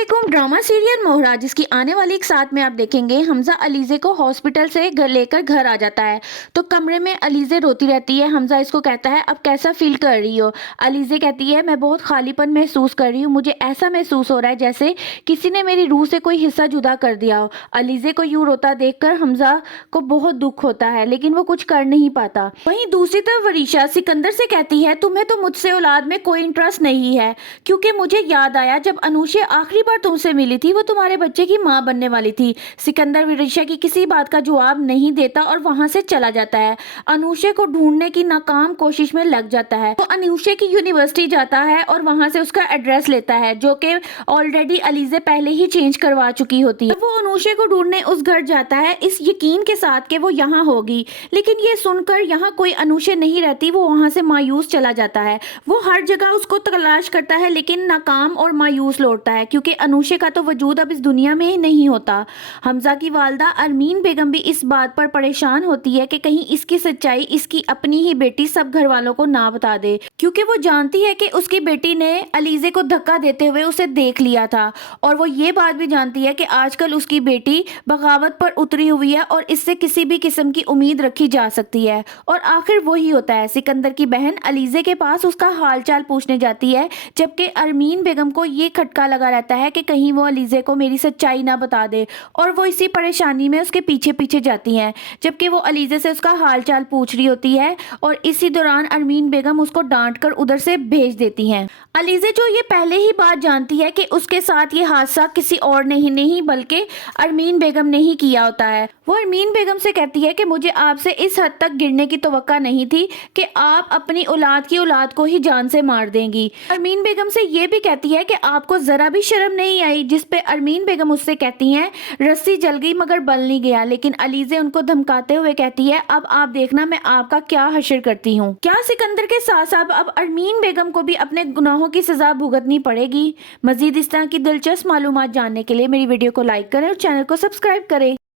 अस्सलामुअलैकुम। Drama serial मोहरा जिसकी आने वाली एक साथ में आप देखेंगे हमजा अलीज़े को हॉस्पिटल से लेकर घर आ जाता है तो कमरे में अलीज़े रोती रहती है। हमजा इसको कहता है अब कैसा फील कर रही हो। अलीज़े कहती है मैं बहुत खालीपन महसूस कर रही हूँ, मुझे ऐसा महसूस हो रहा है जैसे किसी ने मेरी रूह से कोई हिस्सा जुदा कर दिया हो। अलीज़े को यूं रोता देखकर हमजा को बहुत दुख होता है लेकिन वो कुछ कर नहीं पाता। वहीं दूसरी तरफ वरीशा सिकंदर से कहती है तुम्हें तो मुझसे औलाद में कोई इंटरेस्ट नहीं है, क्योंकि मुझे याद आया जब अनुषा आखिरी बार तुमसे मिली थी वो तुम्हारे बच्चे की मां बनने वाली थी। सिकंदर वरीशा की किसी बात का जवाब नहीं देता और वहां से चला जाता है। अनुषा को ढूंढने की नाकाम कोशिश में लग जाता है। वो अनुषा की यूनिवर्सिटी जाता है और वहां से उसका एड्रेस लेता है जो कि ऑलरेडी अलीज़े पहले ही चेंज करवा चुकी होती है। वो अनुषा को ढूंढने उस घर जाता है इस यकीन के साथ कि वो यहाँ होगी, लेकिन ये सुनकर यहाँ कोई अनुषा नहीं रहती। वो वहां से मायूस चला जाता है। वो हर जगह उसको तलाश करता है लेकिन नाकाम और मायूस लौटता है क्योंकि अनुषा का तो वजूद अब इस दुनिया में ही नहीं होता। हमजा की वालदा अरमीन बेगम भी इस बात पर परेशान होती है कि कहीं इसकी सच्चाई इसकी अपनी ही बेटी सब घर वालों को ना बता दे, क्योंकि वो जानती है कि उसकी बेटी ने अलीज़े को धक्का देते हुए उसे देख लिया था और वो ये बात भी जानती है कि आजकल उसकी बेटी बगावत पर उतरी हुई है और इससे किसी भी किस्म की उम्मीद रखी जा सकती है। और आखिर वही होता है, सिकंदर की बहन अलीज़े के पास उसका हालचाल पूछने जाती है जबकि अरमीन बेगम को ये खटका लगा रहता है कि कहीं वो अलीज़े को मेरी सच्चाई ना बता दे और वो इसी परेशानी में उसके पीछे पीछे जाती हैं जबकि वो अलीज़े से उसका हालचाल पूछ रही होती है और इसी दौरान अरमीन बेगम उसको डांट कर उधर से भेज देती हैं। अलीज़े जो ये पहले ही बात जानती है कि उसके साथ ये हादसा किसी और ने ही नहीं बल्कि अरमीन बेगम ने ही किया होता है। वो अरमीन बेगम से कहती है कि मुझे आपसे इस हद तक गिरने की तवक्का नहीं थी कि आप अपनी औलाद की औलाद को ही जान से मार देंगी। अरमीन बेगम से ये भी कहती है कि आपको जरा भी शर्म नहीं आई, जिस पे अरमीन बेगम उससे कहती हैं रस्सी जल गई मगर बल नहीं गया। लेकिन अलीज़े उनको धमकाते हुए कहती है अब आप देखना मैं आपका क्या हश्र करती हूँ। क्या सिकंदर के साथ साथ अब अरमीन बेगम को भी अपने गुनाहों की सजा भुगतनी पड़ेगी? मजीद इस तरह की दिलचस्प मालूमात जानने के लिए मेरी वीडियो को लाइक करें और चैनल को सब्सक्राइब करें।